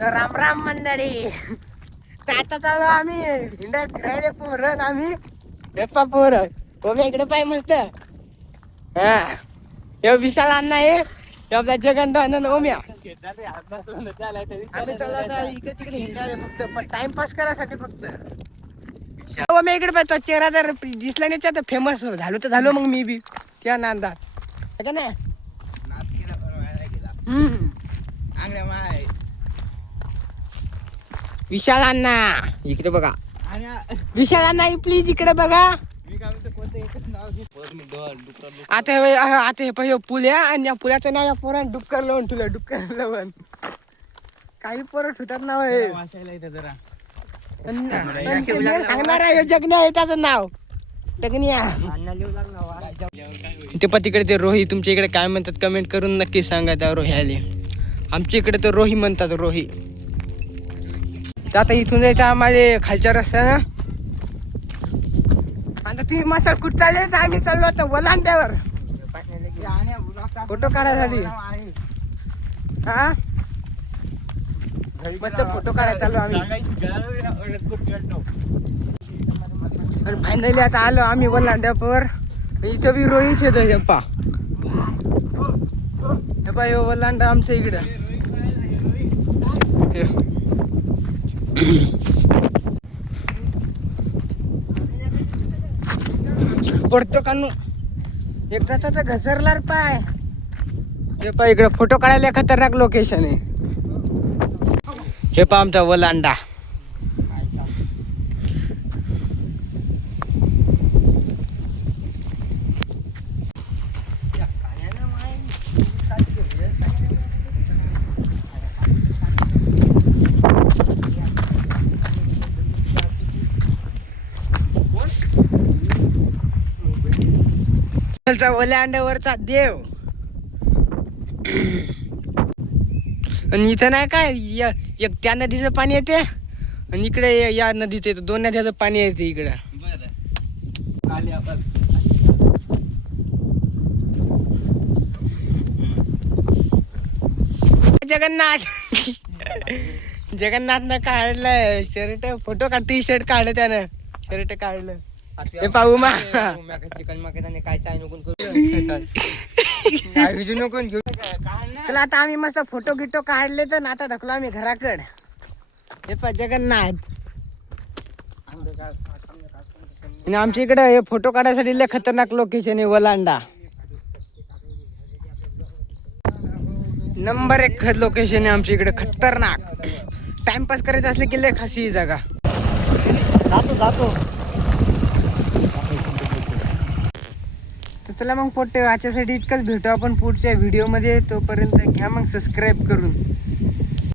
तर राम राम मंडळी. तर आता चालू आम्ही हिंडा फिरायला पोरण आम्ही गप्पा पोर ओम्या इकडे पाय मस्त. हा हे विशाल अण्णा आहे, हे आपला जगन अण्णा ओम्या. आम्ही चालू आता इकडे तिकडे हिंडायला फक्त टाइमपास करायसाठी फक्त. ओम्या इकडे पाय, तो चेहरा जर दिसला नाही तर फेमस झालो तर झालो मग मी बी त्या नांदा का नाही. विशाल अण्णा इकडे बघा, विशाल अण्णा प्लीज इकडे बघा. आता हे पाहिजे पूल आहे आणि या पुलाचं नाव या पोरान डुक्कर लावून तुला डुक्कर लावून काही पोरं ठेवतात नाव हे सांगणार आहे. जगन्या आहे त्याचं नाव, जगन्या. ते पण तिकडे ते रोही, तुमच्या इकडे काय म्हणतात कमेंट करून नक्की सांगा. त्या रोही आले, आमच्या इकडे तर रोही म्हणतात, रोही. तर आता इथून जायचं आम्हाला खालच्या रस्त्यानं. आता तुम्ही मसाल कुठं चालले तर आम्ही चाललो आता वलांड्यावर फोटो काढायसाठी. हा मग फोटो काढायला चालू आम्ही. आणि फायनली आता आलो आम्ही वलांड्यावर. इथं बी रोहीच येतो हेप्पा, हेप्पा हे वलांडा आमच्या इकडं. पडतो कानू एकदा तर घसरला पाय. हे पा इकडे फोटो काढायला खतरनाक लोकेशन आहे. हे पा आमचा वलांडा. वलांड्यावरचा देव. आणि इथं नाही काय, एक त्या नदीचं पाणी येते आणि इकडे या नदीचं येतं. दोन नद्याचं पाणी येते इकडं. जगन्नाथनं काढलं शर्ट, फोटो काढ, टी शर्ट काढलं त्यानं, शर्ट काढलं. हे पाहू मा चिकन मागे काय चाय नको नको घेऊ. चला आता आम्ही मस्त फोटो गिटो काढले तर आता धकलो आम्ही घराकड. हे पा जगन्नाथ. आणि आमच्या इकडे हे फोटो काढायसाठी लय खतरनाक लोकेशन आहे वलांडा. नंबर 1 लोकेशन आहे आमच्या इकडे, खतरनाक. टाइमपास करायचं असले की लय खासी ही जागा. जातो तर चला मग पोटे आजच्यासाठी इतकंच. भेटू आपण पुढच्या व्हिडिओमध्ये. तोपर्यंत घ्या मग सबस्क्राईब करून.